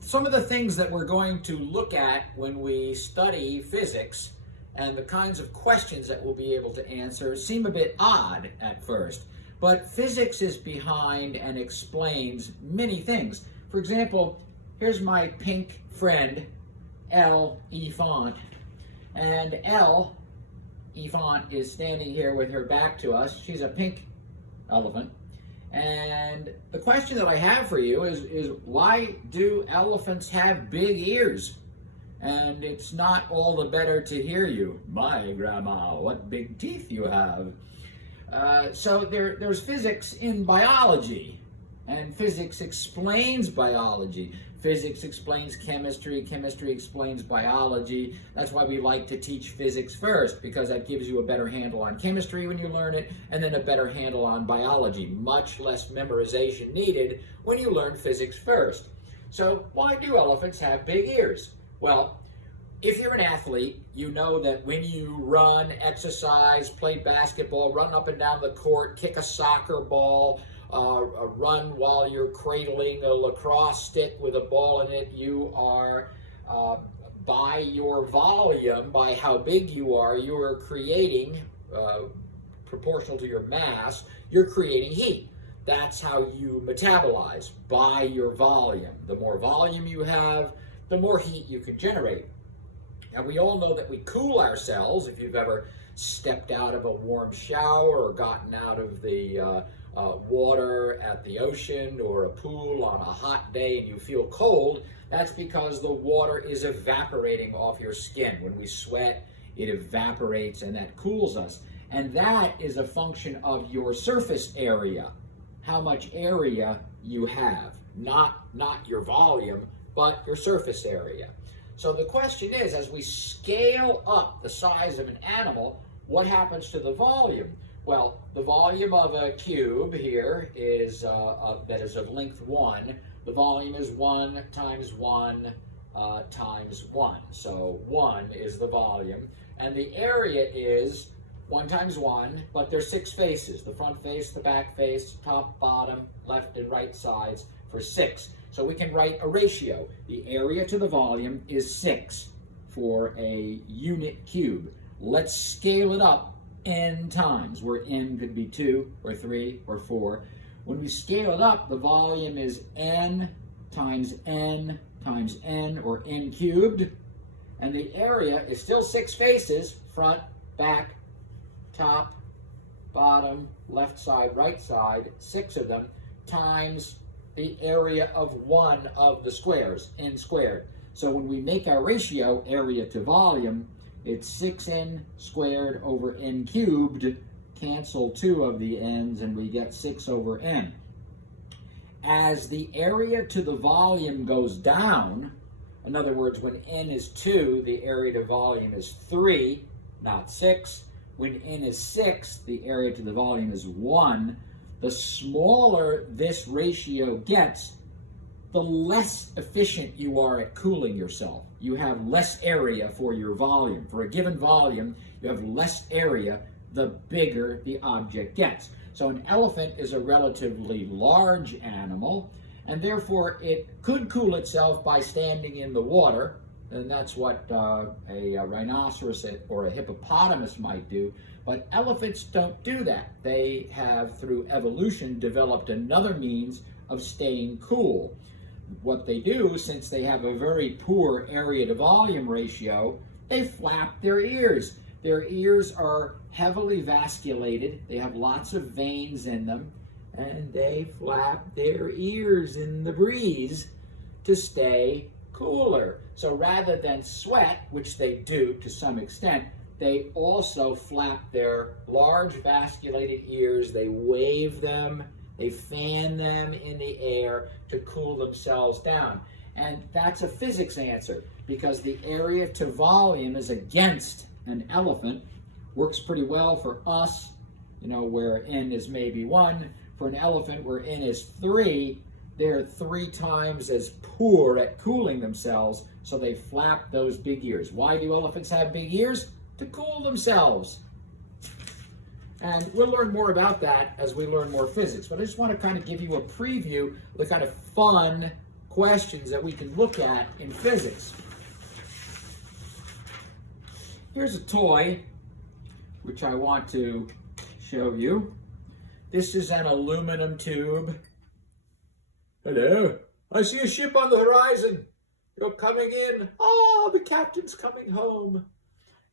some of the things that we're going to look at when we study physics and the kinds of questions that we'll be able to answer seem a bit odd at first. But physics is behind and explains many things. For example, here's my pink friend, Elle E. And Elle E. is standing here with her back to us. She's a pink elephant. And the question that I have for you is why do elephants have big ears? And it's not all the better to hear you. My grandma, what big teeth you have. So there's physics in biology, and physics explains biology. Physics explains chemistry, chemistry explains biology. That's why we like to teach physics first, because that gives you a better handle on chemistry when you learn it, and then a better handle on biology. Much less memorization needed when you learn physics first. So why do elephants have big ears? Well, if you're an athlete, you know that when you run, exercise, play basketball, run up and down the court, kick a soccer ball, run while you're cradling a lacrosse stick with a ball in it, you are, by your volume, by how big you are creating, proportional to your mass, you're creating heat. That's how you metabolize, by your volume. The more volume you have, the more heat you can generate. And we all know that we cool ourselves. If you've ever stepped out of a warm shower or gotten out of the water at the ocean or a pool on a hot day and you feel cold, that's because the water is evaporating off your skin. When we sweat, it evaporates and that cools us. And that is a function of your surface area, how much area you have. Not your volume, but your surface area. So the question is, as we scale up the size of an animal, what happens to the volume? Well, the volume of a cube here is that is of length 1. The volume is 1 times 1 times 1. So 1 is the volume. And the area is 1 times 1, but there's 6 faces. The front face, the back face, top, bottom, left and right sides for 6. So we can write a ratio. The area to the volume is 6 for a unit cube. Let's scale it up n times, where n could be 2 or 3 or 4. When we scale it up, the volume is n times n times n, or n cubed. And the area is still 6 faces, front, back, top, bottom, left side, right side, 6 of them, times the area of one of the squares, n squared. So when we make our ratio, area to volume, it's 6n squared over n cubed, cancel 2 of the n's, and we get 6 over n. As the area to the volume goes down, in other words, when n is 2, the area to volume is 3, not 6. When n is 6, the area to the volume is 1. The smaller this ratio gets, the less efficient you are at cooling yourself. You have less area for your volume. For a given volume, you have less area the bigger the object gets. So an elephant is a relatively large animal, and therefore it could cool itself by standing in the water, and that's what a rhinoceros or a hippopotamus might do. But elephants don't do that. They have, through evolution, developed another means of staying cool. What they do, since they have a very poor area to volume ratio, they flap their ears. Their ears are heavily vasculated. They have lots of veins in them, and they flap their ears in the breeze to stay cooler. So rather than sweat, which they do to some extent, they also flap their large vasculated ears. They wave them, they fan them in the air to cool themselves down. And that's a physics answer, because the area to volume is against an elephant. Works pretty well for us, where n is maybe 1. For an elephant, where n is 3, they're 3 times as poor at cooling themselves, so they flap those big ears. Why do elephants have big ears? To cool themselves. And we'll learn more about that as we learn more physics. But I just want to kind of give you a preview of the kind of fun questions that we can look at in physics. Here's a toy which I want to show you. This is an aluminum tube. Hello, I see a ship on the horizon. You're coming in. Oh, the captain's coming home.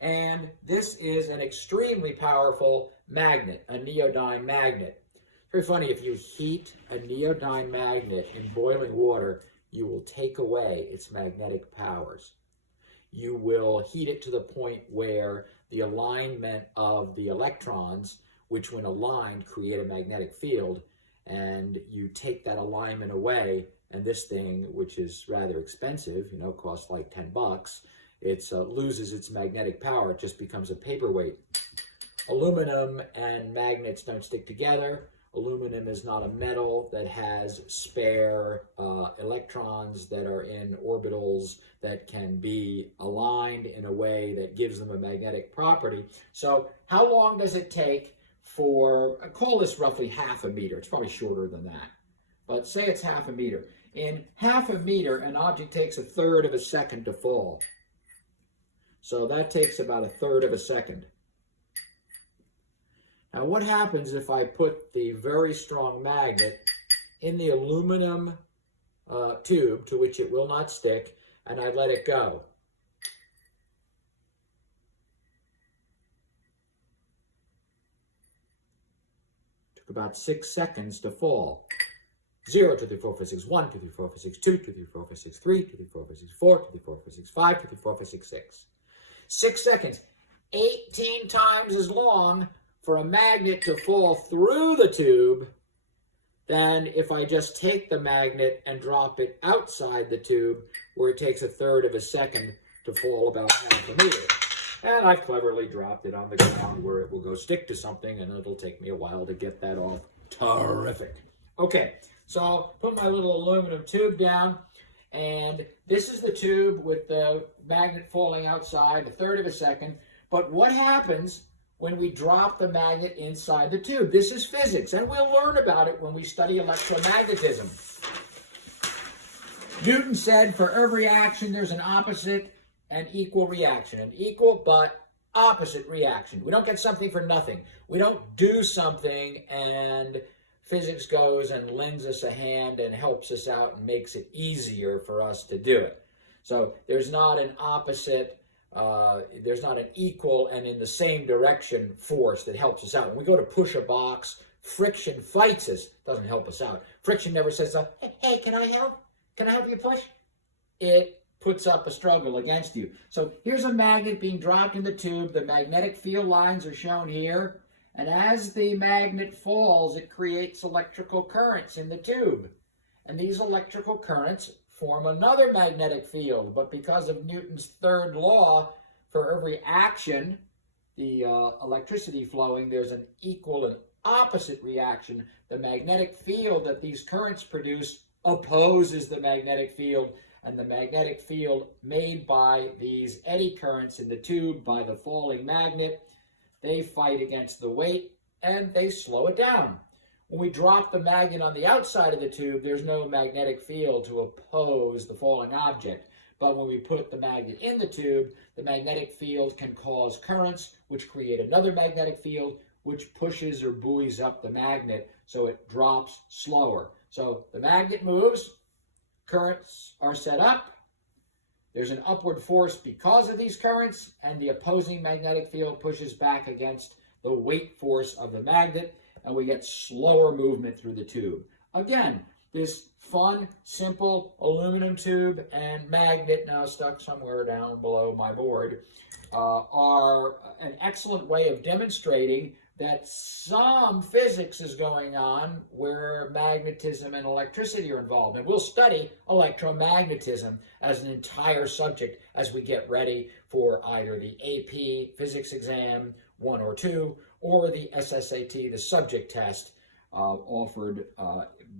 And this is an extremely powerful magnet, a neodyne magnet. Very funny, if you heat a neodyne magnet in boiling water, you will take away its magnetic powers. You will heat it to the point where the alignment of the electrons, which when aligned create a magnetic field, and you take that alignment away, and this thing, which is rather expensive, costs like 10 bucks, it loses its magnetic power. It just becomes a paperweight. Aluminum and magnets don't stick together. Aluminum is not a metal that has spare electrons that are in orbitals that can be aligned in a way that gives them a magnetic property. So how long does it take for, call this roughly half a meter. It's probably shorter than that. But say it's half a meter. In half a meter, an object takes a third of a second to fall. So that takes about a third of a second. Now what happens if I put the very strong magnet in the aluminum tube to which it will not stick, and I let it go? Took about 6 seconds to fall. 0, 2, 3, 4, 5, 6, 1, 2, 3, 4, 5, 6, 2, 2, 3, 4, 5, 6, 3, 2, 3, 4, 5, 6, 4, 2, 3, 4, 5, 6, 5, 2, 3, 4, 5, 6, 6. 6 seconds. 18 times as long for a magnet to fall through the tube than if I just take the magnet and drop it outside the tube, where it takes a third of a second to fall about half a meter. And I've cleverly dropped it on the ground where it will go stick to something, and it'll take me a while to get that off. Terrific. Okay, so I'll put my little aluminum tube down, and this is the tube with the magnet falling outside, a third of a second. But what happens when we drop the magnet inside the tube? This is physics, and we'll learn about it when we study electromagnetism. Newton said for every action there's an opposite and equal reaction. An equal but opposite reaction. We don't get something for nothing. We don't do something and physics goes and lends us a hand and helps us out and makes it easier for us to do it. So there's not an opposite, there's not an equal and in the same direction force that helps us out. When we go to push a box, friction fights us, doesn't help us out. Friction never says, hey, can I help? Can I help you push? It puts up a struggle against you. So here's a magnet being dropped in the tube. The magnetic field lines are shown here. And as the magnet falls, it creates electrical currents in the tube. And these electrical currents form another magnetic field. But because of Newton's third law, for every action, the electricity flowing, there's an equal and opposite reaction. The magnetic field that these currents produce opposes the magnetic field. And the magnetic field made by these eddy currents in the tube by the falling magnet, they fight against the weight and they slow it down. When we drop the magnet on the outside of the tube, there's no magnetic field to oppose the falling object. But when we put the magnet in the tube, the magnetic field can cause currents, which create another magnetic field, which pushes or buoys up the magnet so it drops slower. So the magnet moves, currents are set up, there's an upward force because of these currents, and the opposing magnetic field pushes back against the weight force of the magnet, and we get slower movement through the tube. Again, this fun, simple aluminum tube and magnet, now stuck somewhere down below my board, are an excellent way of demonstrating that some physics is going on where magnetism and electricity are involved. And we'll study electromagnetism as an entire subject as we get ready for either the AP physics exam 1 or 2 or the SSAT, the subject test offered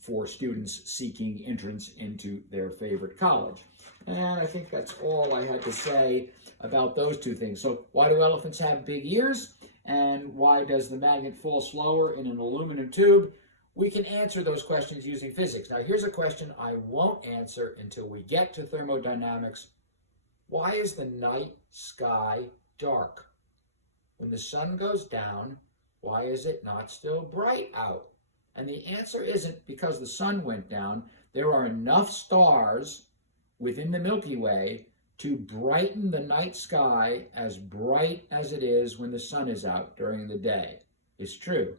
for students seeking entrance into their favorite college. And I think that's all I had to say about those two things. So why do elephants have big ears? And why does the magnet fall slower in an aluminum tube? we can answer those questions using physics. Now, here's a question I won't answer until we get to thermodynamics. Why is the night sky dark? When the sun goes down, why is it not still bright out? And the answer isn't because the sun went down. There are enough stars within the Milky Way to brighten the night sky as bright as it is when the sun is out during the day. It's true.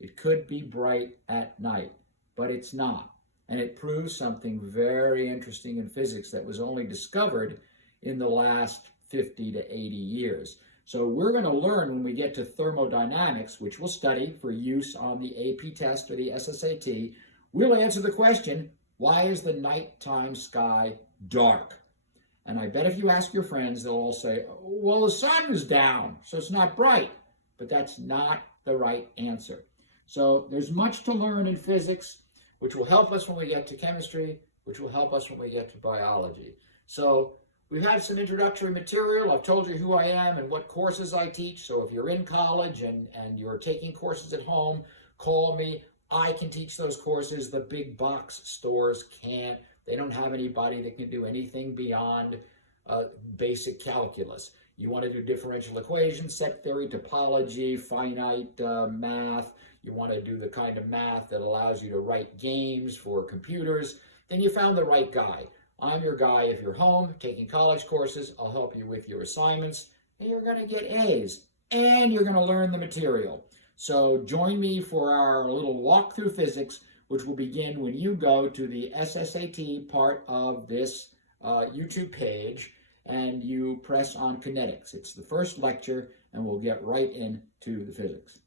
It could be bright at night, but it's not. And it proves something very interesting in physics that was only discovered in the last 50 to 80 years. So we're going to learn when we get to thermodynamics, which we'll study for use on the AP test or the SSAT. We'll answer the question, why is the nighttime sky dark? And I bet if you ask your friends, they'll all say, well, the sun is down, so it's not bright. But that's not the right answer. So there's much to learn in physics, which will help us when we get to chemistry, which will help us when we get to biology. So we have some introductory material. I've told you who I am and what courses I teach. So if you're in college and you're taking courses at home, call me. I can teach those courses. The big box stores can't. They don't have anybody that can do anything beyond basic calculus. You want to do differential equations, set theory, topology, finite math. You want to do the kind of math that allows you to write games for computers. Then you found the right guy. I'm your guy. If you're home taking college courses, I'll help you with your assignments, and you're going to get A's, and you're going to learn the material. So join me for our little walk through physics, which will begin when you go to the SSAT part of this YouTube page, and you press on kinetics. It's the first lecture, and we'll get right into the physics.